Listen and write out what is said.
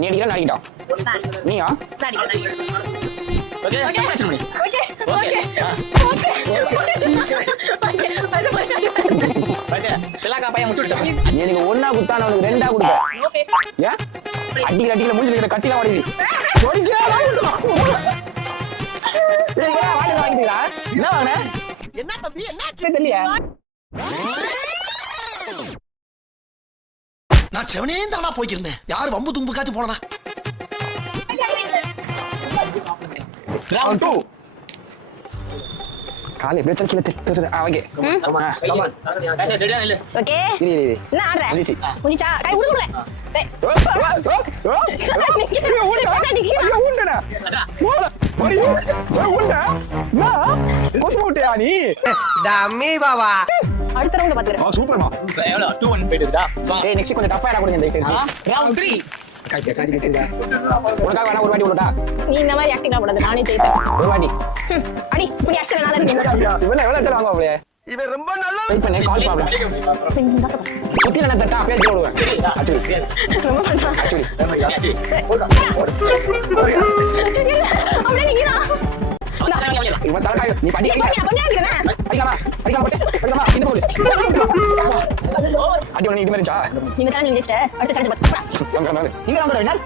நீ அடிக்கிற நான் அடிக்கிட்டோம். நீயா? ஓகே எனக்கு ஒன்னா குத்தான உனக்கு ரெண்டா குடுத்த. ஏன் அடிக்கிற மூஞ்சில கட்டில வாடி. என்ன தம்பி என்னாச்சு தெரியல. நான் செவனே தானா போய்க்கிருந்தேன். யாரு வம்பு தும்பு காச்சு போனா. Round 2. காலை பிரச்சனை கீழ திட்டுறது. ஓகே. ஓகே இரு. என்ன ஆடுற முடிச்சா கை விடுங்கல டேய் டம்மி பாபா. அடுத்த ரவுண்ட் பாத்துறேன். சூப்பர்மா. எவ்வளவு 2-1 போயிடுதா? டேய் நெக்ஸ்ட் கொஞ்சம் டஃபா கொடுங்க இந்த சைடு. ரவுண்ட் 3. உனக்காக வேணா ஒரு வாட்டி விடட்டா? நீ இந்த மாதிரி ஆக்டிங் பண்ணாத நானே ஜெயிப்பேன். ஒரு வாட்டி. அடி இப்படி அஷ்டல நான் தான் இருக்கேன். இவளே எவ்வளவு தர வாங்க அப்படியே. இவன் ரொம்ப நல்லா வெயிட் பண்ணு கால் பாப்பா. சுத்தி நான் தட்டா பேசி ஓடுவேன். அச்சடி. ரொம்ப பண்ணா. அச்சடி. அப்படியே நிக்கிறா. இவன் தலகாய் நீ படி அடி. அடிக்கமா இந்த போடு. அடி ஒண்ணு இது மாதிரிச்சா? நீங்க சேலஞ்ச் ஜெயிச்சிட்ட. அடுத்த சேலஞ்ச் பாத்து. இங்க வாங்க வின்னர்.